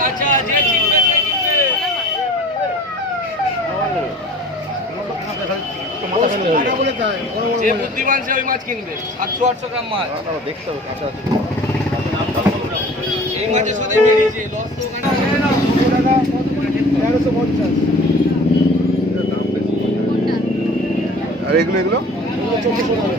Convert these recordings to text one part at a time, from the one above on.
কাঁচা যে চিনবে সে কিনবে। যে বুদ্ধিমান সে ওই মাছ কিনবে। 700-800 গ্রাম মাছ দেখতে হবে কাঁচা আছে। এই মাছের সাথে বেরিয়েছে লস তো ওখানে 1350। আর এগুলো 2400 টাকা।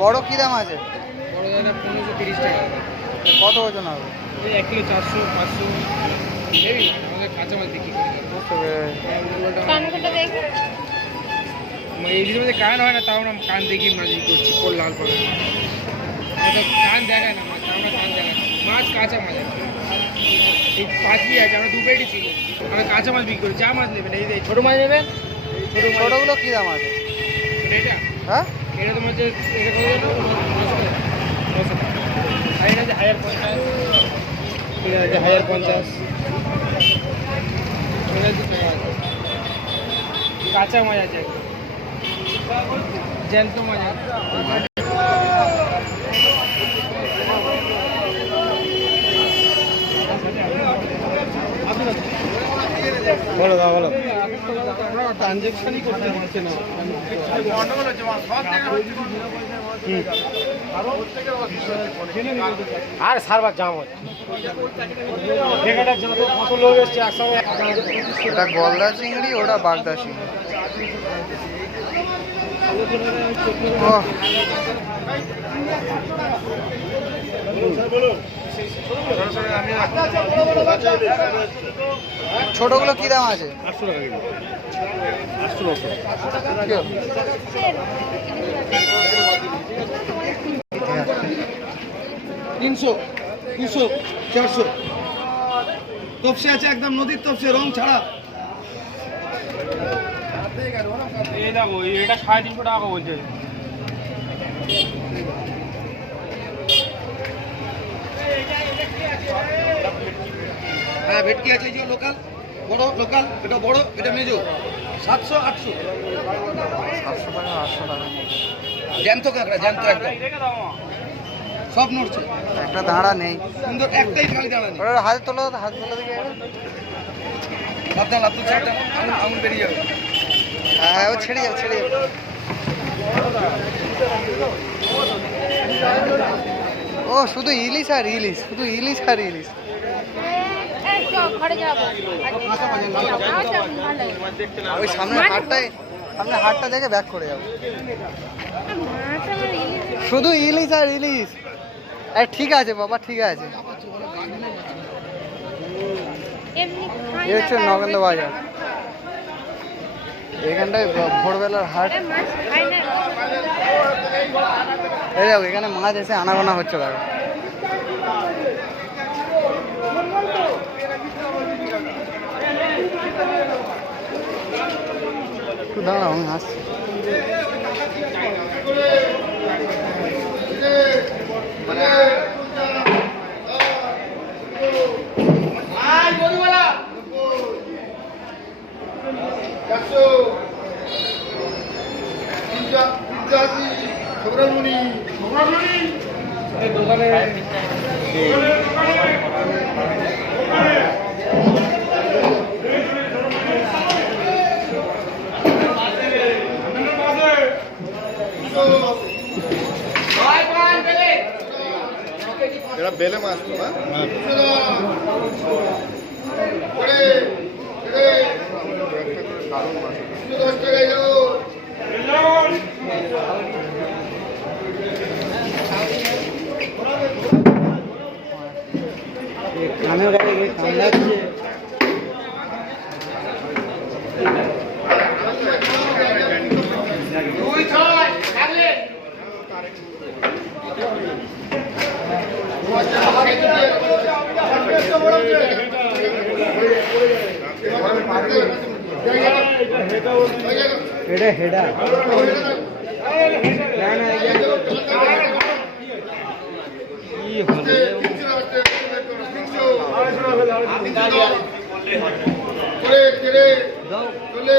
বড় কি দাম আছে? বড় দাদা 1530 টাকা। কত ওজন হবে? এই 1 কিলো 400-500 হেভি আমাদের কাঁচা মাছ বিক্রি করি। কানটা দেখি এই যে কান হয় না তাও আমরা কান দেখি মাছ বিক্রি করছি কোল লাল পাবে এটা কান দেখায় না মাছ আমরা কান দেখাই মাছ কাঁচা মাছ এই 5 পিস আছে আমরা 2 পেটি ছিল আমরা কাঁচা মাছ বিক্রি করি যা মাছ নেবেন এই ছোট মাছ নেবেন ছোটগুলো কি দাম আছে? এটা হ্যাঁ এটা তোমার যে এটা করে দেবো 900 টাকা আর এটা যে 1050 ঠিক আছে 1050 কাঁচা মাছ আছে জ্যান্ত মাছ আছে বলো দা বলো। ট্রানজ্যাকশনই করতে পারছে না আর সারবার জাম হচ্ছে কত লোক এসছে একসঙ্গে এটা গলদা চিংড়ি ওটা বাগদা চিংড়ি। ছোটগুলো কি দাম আছে? 800 টাকা কিলো 300, 200, 400 তপসে আছে একদম নদীর তপসে রং ছাড়া। এই দেখো এটা 350 টাকা বলছে হ্যাঁ ভেটকি আছে যে লোকাল বড় লোকাল এটা বড় এটা মেজো 700 800 700 টাকা 800 টাকা জ্যান্ত কাঁকড়া জ্যান্ত একদম সব নড়ছে একটা দাঁড়া নেই সুন্দর একটাই খালি দাঁড়া নেই ওটা হাতে তোলো হাত তোলো দিকে। সাবধান লাত্তু ছাড়টা আঙুল বেরিয়ে যাবে হ্যাঁ ও ছেড়ে যাবে ছেড়ে যাবে। ও শুধু ইলিশ আর ইলিশ শুধু ইলিশ আর ইলিশ। ঘরে যাবো ওই সামনে হাটটা দেখে ব্যাক করে যাবো। শুধু ইলিশ আর ইলিশ। ঠিক আছে বাবা ঠিক আছে। এ হচ্ছে নগেন্দ্র বাজার। এখানটায় ভোরবেলার হাট। এই দেখো এখানে মাছ এসে আনাগোনা হচ্ছে দেখো। একটু দাঁড়াও আমি আসছি। এটা বেলে মাছ তো হ্যাঁ কানের গাড়ি কামড়াচ্ছে। এটা হেডা না না কি হলো করে তেরে চলে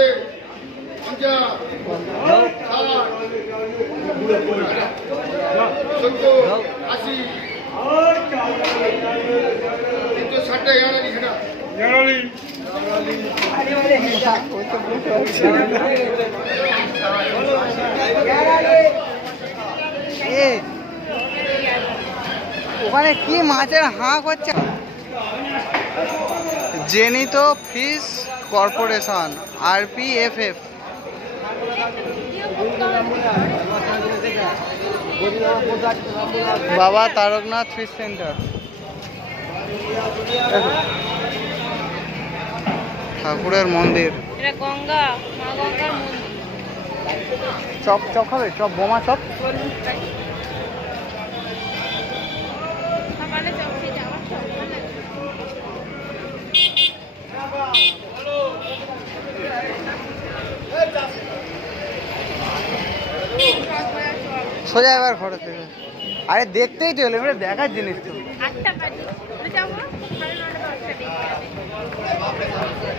পঞ্চা ষাট 70 80 360 ইয়ারানি সেটা এ ওখানে কি মাছের হাঁ করছে? Zenit fish corporation RPFF। বাবা তারকনাথ ফিশ সেন্টার। ঠাকুরের মন্দির। এটা গঙ্গা, মা গঙ্গার মন্দির। চপ চপ খাবে? চপ বোমা চপ। সকালে চপসি যাওয়ার সব ভালো লাগে। সোজা এবার ঘরে থেকে। আরে দেখতেই তো এলো, এবারে দেখার জিনিস তো। 8টা বাজে যাবো, 9:30 10টা বেজে যাবে।